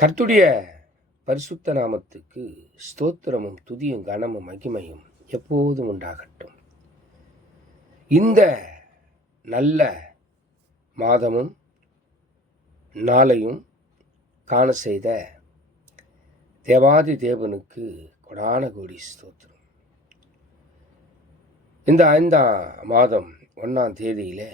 கர்த்தருடைய பரிசுத்த நாமத்துக்கு ஸ்தோத்திரமும் துதியும் கனமும் மகிமையும் எப்போதும் உண்டாகட்டும். இந்த நல்ல மாதமும் நாளையும் காண செய்த தேவாதி தேவனுக்கு கொடான கோடி ஸ்தோத்திரம். இந்த 5ஆம் மாதம் 1ஆம் தேதியிலே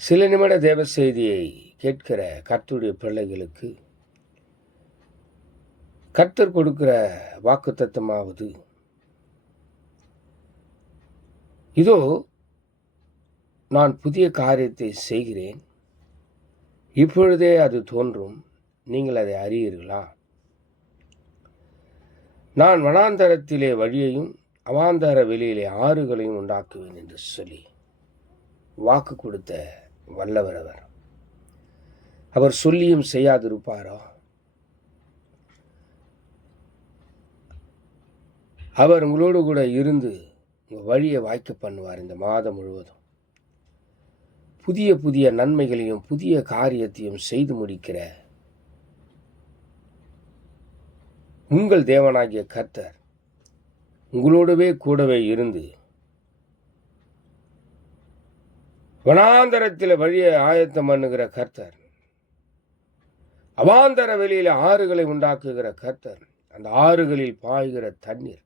சில நிமிட தேவ செய்தியை கேட்கிற கர்த்தருடைய பிள்ளைகளுக்கு கர்த்தர் கொடுக்கிற வாக்குத்தத்தமாவது, இதோ நான் புதிய காரியத்தை செய்கிறேன், இப்பொழுதே அது தோன்றும், நீங்கள் அதை அறியீர்களா? நான் வனாந்தரத்திலே வழியையும் அவாந்தர வெளியிலே ஆறுகளையும் உண்டாக்குவேன் என்று சொல்லி வாக்கு கொடுத்த வல்லவர் அவர். அவர் சொல்லியும் செய்யாதிருப்பாரோ? அவர் உங்களோடு கூட இருந்து உங்கள் வழியை வாய்க்க பண்ணுவார். இந்த மாதம் முழுவதும் புதிய புதிய நன்மைகளையும் புதிய காரியத்தையும் செய்து முடிக்கிற உங்கள் தேவனாகிய கர்த்தர் உங்களோடவே கூடவே இருந்து வனாந்தரத்தில் வழியை ஆயத்தம் பண்ணுகிற கர்த்தர், அவாந்தர வெளியில ஆறுகளை உண்டாக்குகிற கர்த்தர், அந்த ஆறுகளில் பாய்கிற தண்ணீர்,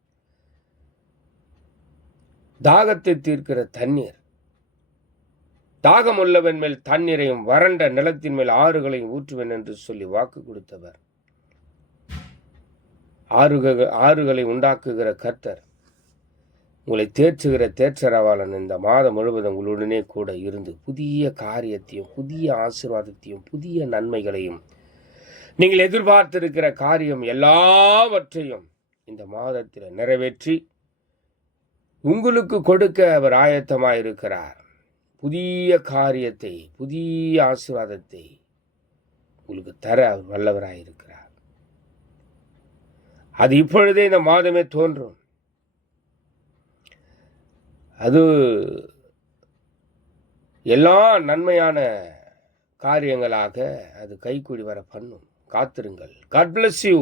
தாகத்தை தீர்க்கிற தண்ணீர், தாகமுள்ளவன் மேல் தண்ணீரையும் வறண்ட நிலத்தின் மேல் ஆறுகளையும் ஊற்றுவேன் என்று சொல்லி வாக்கு கொடுத்தவர், ஆறுகளை உண்டாக்குகிற கர்த்தர், உங்களை தேற்றுகிற தேற்றரவாளன் இந்த மாதம் முழுவதும் உங்களுடனே கூட இருந்து புதிய காரியத்தையும் புதிய ஆசீர்வாதத்தையும் புதிய நன்மைகளையும் நீங்கள் எதிர்பார்த்திருக்கிற காரியம் எல்லாவற்றையும் இந்த மாதத்தில் நிறைவேற்றி உங்களுக்கு கொடுக்க அவர் ஆயத்தமாயிருக்கிறார். புதிய காரியத்தை புதிய ஆசீர்வாதத்தை உங்களுக்கு தர அவர் வல்லவராயிருக்கிறார். அது இப்பொழுதே இந்த மாதமே தோன்றும். அது எல்லா நன்மையான காரியங்களாக அது கைக்கூடி வர பண்ணும். காத்திருங்கள். God bless you.